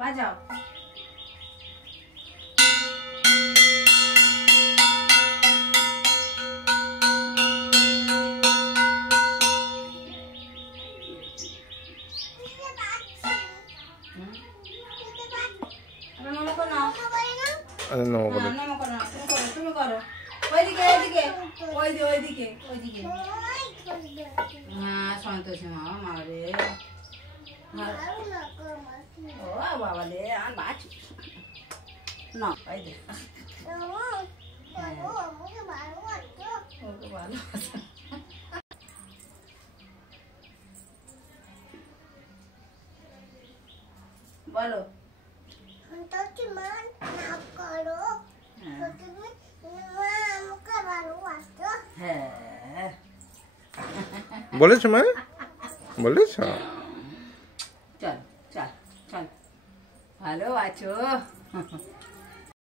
বাজাও তুমি করো ওইদিকে ওইদিকে ওইদিকে ওইদিকে হ্যাঁ সন্তোষী মা মারে ও বাবা রে আর বাচ না এই দে ভালো বলো বলেছো মা বলেছ চল চল চল ভালো আছো